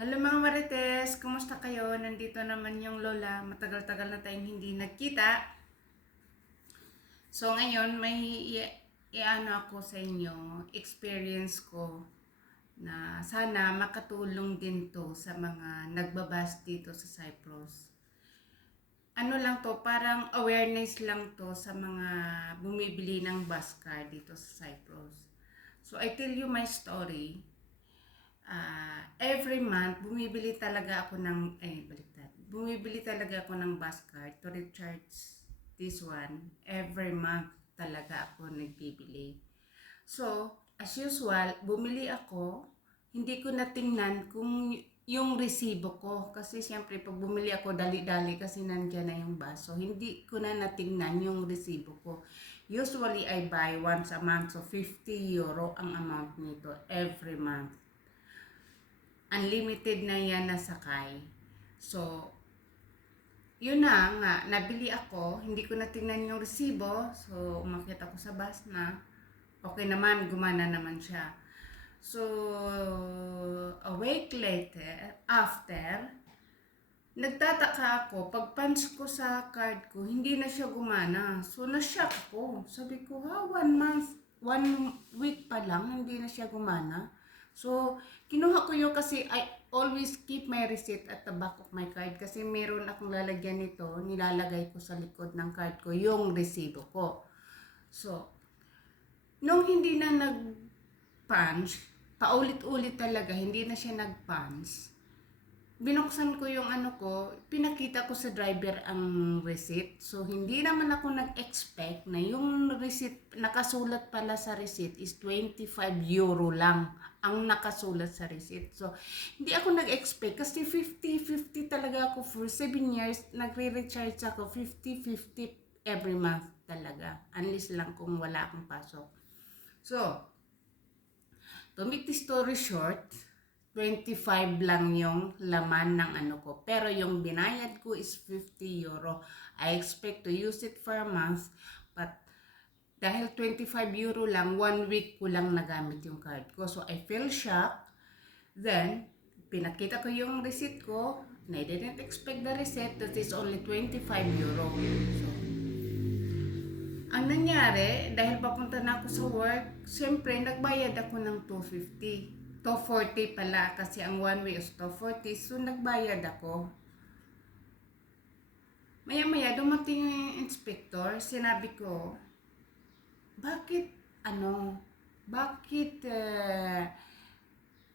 Hello mga Marites, kumusta kayo? Nandito naman yung Lola. Matagal-tagal na tayong hindi nagkita. So ngayon, may iano ako sa inyo, experience ko na sana makatulong din to sa mga nagbabas dito sa Cyprus. Ano lang to, parang awareness lang to sa mga bumibili ng bus car dito sa Cyprus. So I tell you my story ah, every month, bumibili talaga ako ng, eh, baliktad. Bumibili talaga ako ng bus card to recharge this one. Every month talaga ako nagbibili. So, as usual, bumili ako, hindi ko natingnan kung yung resibo ko. Kasi siyempre, pag bumili ako, dali-dali kasi nandyan na yung bus. So, hindi ko na natingnan yung resibo ko. Usually, I buy once a month. So, 50 euro ang amount nito every month unlimited na yan na sakay. So, yun na nga, nabili ako, hindi ko natingnan yung resibo, so umakit ako sa bus na, okay naman, gumana naman siya. So, a week later, after, nagtataka ako, pag punch ko sa card ko, hindi na siya gumana. So, na-shock ko. Sabi ko, ha, one month, one week pa lang, hindi na siya gumana. So, kinuha ko yun kasi I always keep my receipt at the back of my card kasi meron akong lalagyan nito, nilalagay ko sa likod ng card ko yung resibo ko. So, nung hindi na nag-punch, paulit-ulit talaga, hindi na siya nag-punch, binuksan ko yung ano ko, pinakita ko sa driver ang receipt. So, hindi naman ako nag-expect na yung receipt, nakasulat pala sa receipt is 25 euro lang ang nakasulat sa receipt. So, hindi ako nag-expect kasi 50-50 talaga ako for 7 years. Nagre-recharge ako 50-50 every month talaga. Unless lang kung wala akong pasok. So, to make the story short, 25 lang yung laman ng ano ko. Pero yung binayad ko is 50 euro. I expect to use it for a month. But dahil 25 euro lang, one week ko lang nagamit yung card ko. So I feel shocked. Then, pinakita ko yung receipt ko. And I didn't expect the receipt that is only 25 euro. So, ang nangyari, dahil papunta na ako sa work, siyempre, nagbayad ako ng 250. 240 pala kasi ang one way is 240. So, nagbayad ako. Maya-maya, dumating yung inspector. Sinabi ko, bakit, ano, bakit uh,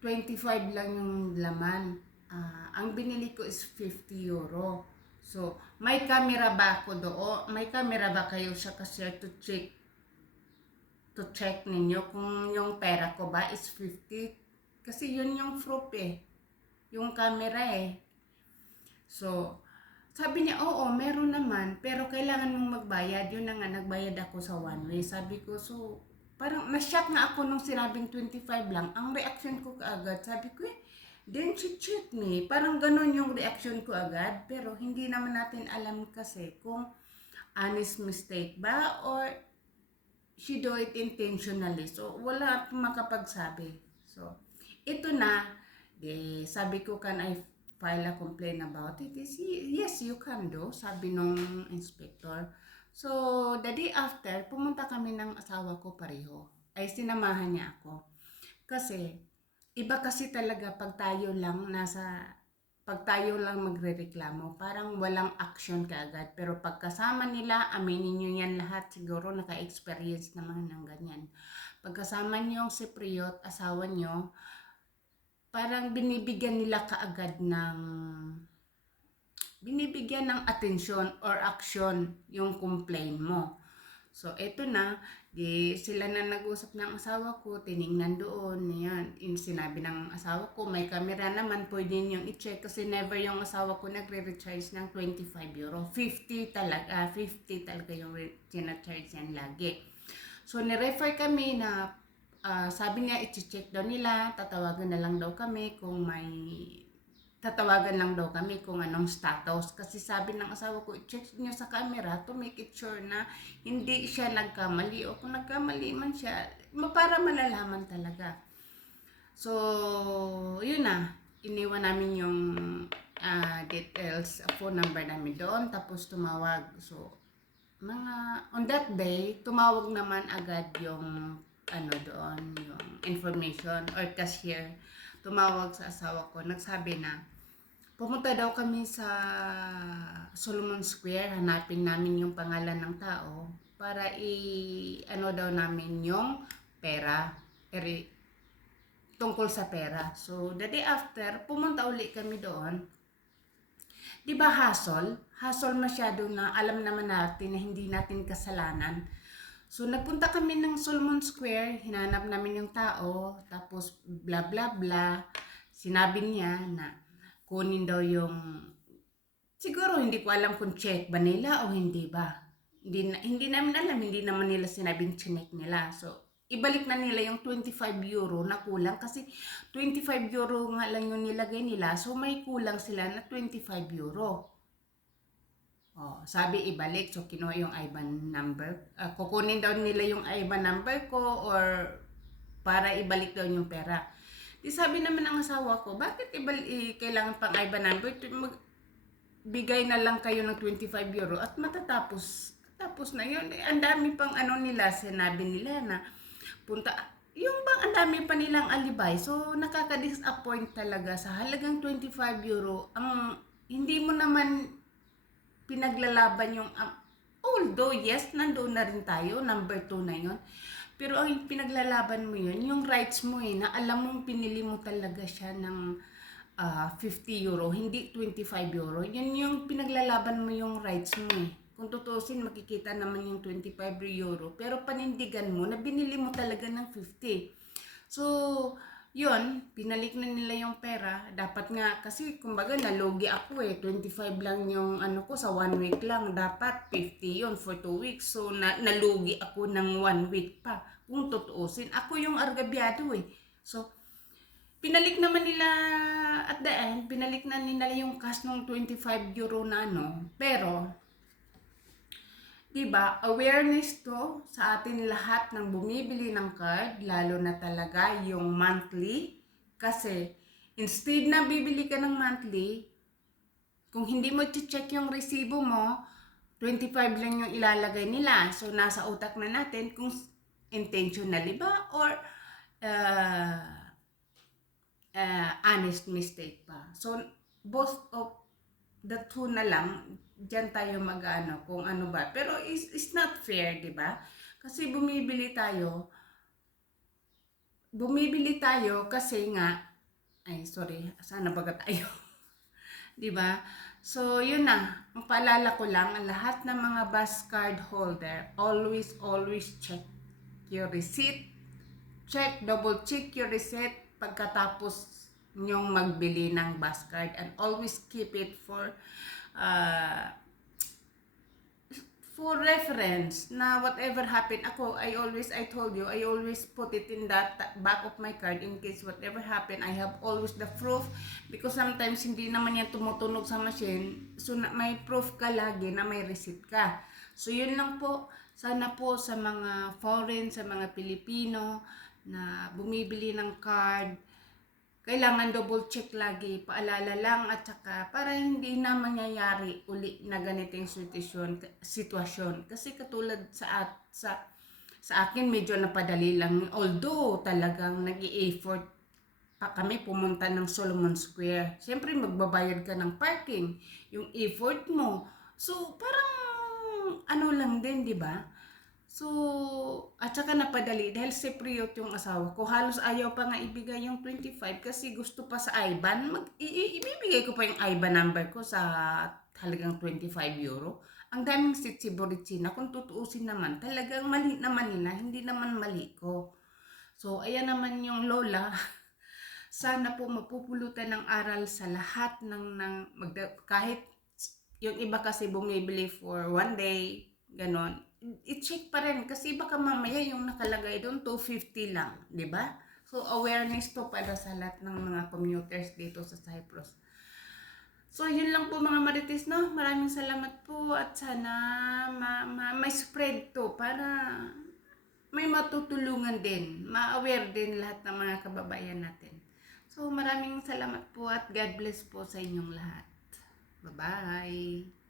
25 lang yung laman? Ah, ang binili ko is 50 euro. So, may camera ba ako doon? May camera ba kayo sa cashier to check to check ninyo kung yung pera ko ba is 50? Kasi yun yung proof eh. Yung camera eh. So, sabi niya, oo, meron naman. Pero kailangan mong magbayad. Yun na nga, nagbayad ako sa one way. Sabi ko, so, parang na-shock na ako nung sinabing 25 lang. Ang reaction ko kaagad, sabi ko eh, then she cheat me. Parang ganun yung reaction ko agad. Pero hindi naman natin alam kasi kung honest mistake ba or she do it intentionally. So, wala akong makapagsabi. So, ito na, de, sabi ko, can I file a complaint about it? Is, yes, you can do, sabi nung inspector. So, the day after, pumunta kami ng asawa ko pareho. Ay, sinamahan niya ako. Kasi, iba kasi talaga pag tayo lang nasa pag tayo lang magrereklamo, parang walang action kaagad. Pero pagkasama nila, aminin nyo yan lahat, siguro naka-experience naman ng ganyan. Pagkasama nyo yung si Priot, asawa nyo, parang binibigyan nila kaagad ng binibigyan ng atensyon or action yung complaint mo. So, eto na, di sila na nag-usap ng asawa ko, tiningnan doon, yan. In, sinabi ng asawa ko, may camera naman, pwede niyong i-check kasi never yung asawa ko nagre-recharge ng 25 euro. 50 talaga, 50 talaga yung re- charge yan lagi. So, nirefer kami na ah, sabi niya, i-check daw nila, tatawagan na lang daw kami kung may tatawagan lang daw kami kung anong status. Kasi sabi ng asawa ko, i-check niyo sa camera to make it sure na hindi siya nagkamali. O kung nagkamali man siya, para malalaman talaga. So, yun na. iniwan namin yung ah, details, phone number namin doon, tapos tumawag. So, mga, on that day, tumawag naman agad yung, ano doon, yung information or cashier. Tumawag sa asawa ko, nagsabi na, pumunta daw kami sa Solomon Square, hanapin namin yung pangalan ng tao para i, ano daw namin yung pera, eri, tungkol sa pera. So, the day after, pumunta uli kami doon. Di ba hassle? Hassle masyado na alam naman natin na hindi natin kasalanan. So, nagpunta kami ng Solomon Square, hinanap namin yung tao, tapos bla bla bla. Sinabi niya na kunin daw yung, siguro hindi ko alam kung check ba nila o hindi ba. Hindi, na, hindi namin alam, hindi naman nila sinabing chinek nila. So, ibalik na nila yung 25 euro na kulang kasi 25 euro nga lang yung nilagay nila. So, may kulang sila na 25 euro. Oh, sabi ibalik. So, kinuha yung IBAN number. Ah, kukunin daw nila yung IBAN number ko or para ibalik daw yung pera. Di sabi naman ng asawa ko, bakit ibal i- kailangan pang IBAN number? Mag, bigay na lang kayo ng 25 euro at matatapos. Tapos na yun. Eh, Ang dami pang ano nila, sinabi nila na punta, yung bang ang dami pa nilang alibay. So, nakaka-disappoint talaga sa halagang 25 euro. Ang hindi mo naman pinaglalaban yung um, although yes nandoon na rin tayo number 2 na yun. Pero ang pinaglalaban mo yun yung rights mo eh na alam mong pinili mo talaga siya ng ah, 50 euro hindi 25 euro. Yun yung pinaglalaban mo yung rights mo eh. Kung tutusin makikita naman yung 25 euro pero panindigan mo na binili mo talaga ng 50 so yun, pinalik na nila yung pera. Dapat nga, kasi kumbaga nalugi ako eh. 25 lang yung ano ko sa one week lang. Dapat 50 yun for two weeks. So, na, nalugi ako ng one week pa. Kung tutuusin, ako yung argabyado eh. So, pinalik naman nila at the end, pinalik na nila yung cash ng 25 euro na ano. Pero, Diba, awareness to sa atin lahat ng bumibili ng card, lalo na talaga yung monthly. Kasi, instead na bibili ka ng monthly, kung hindi mo check yung resibo mo, 25 lang yung ilalagay nila. So, nasa utak na natin kung intentionally ba or uh, uh, honest mistake pa. So, both of the two na lang, dyan tayo mag-ano, kung ano ba. Pero it's, it's not fair, di ba? Kasi bumibili tayo, bumibili tayo kasi nga, ay sorry, sana baga tayo. di ba? So, yun na. Ang paalala ko lang, ang lahat ng mga bus card holder, always, always check your receipt. Check, double check your receipt pagkatapos nyong magbili ng bus card and always keep it for uh, for reference na whatever happened. Ako I always I told you I always put it in that back of my card in case whatever happened I have always the proof. Because sometimes hindi naman yan tumutunog sa machine so na, may proof ka lagi na may receipt ka. So yun lang po. Sana po sa mga foreign sa mga Pilipino na bumibili ng card kailangan double check lagi, paalala lang at saka para hindi na mangyayari uli na ganitong sitwasyon, sitwasyon. Kasi katulad sa at sa sa akin medyo napadali lang although talagang nag-i-effort pa kami pumunta ng Solomon Square. Siyempre magbabayad ka ng parking, yung effort mo. So parang ano lang din, 'di ba? So, at saka napadali dahil Cypriot yung asawa ko. Halos ayaw pa nga ibigay yung 25 kasi gusto pa sa IBAN. Mag, i- ibibigay ko pa yung IBAN number ko sa halagang 25 euro. Ang daming sitsiborichina. Kung tutuusin naman, talagang mali naman nila. Hindi naman mali ko. So, ayan naman yung lola. Sana po mapupulutan ng aral sa lahat ng, ng magda- kahit yung iba kasi bumibili for one day, ganon i-check pa rin kasi baka mamaya yung nakalagay doon 250 lang, 'di ba? So awareness to para sa lahat ng mga commuters dito sa Cyprus. So yun lang po mga marites no. Maraming salamat po at sana ma, ma, may spread to para may matutulungan din, ma-aware din lahat ng mga kababayan natin. So, maraming salamat po at God bless po sa inyong lahat. Bye-bye!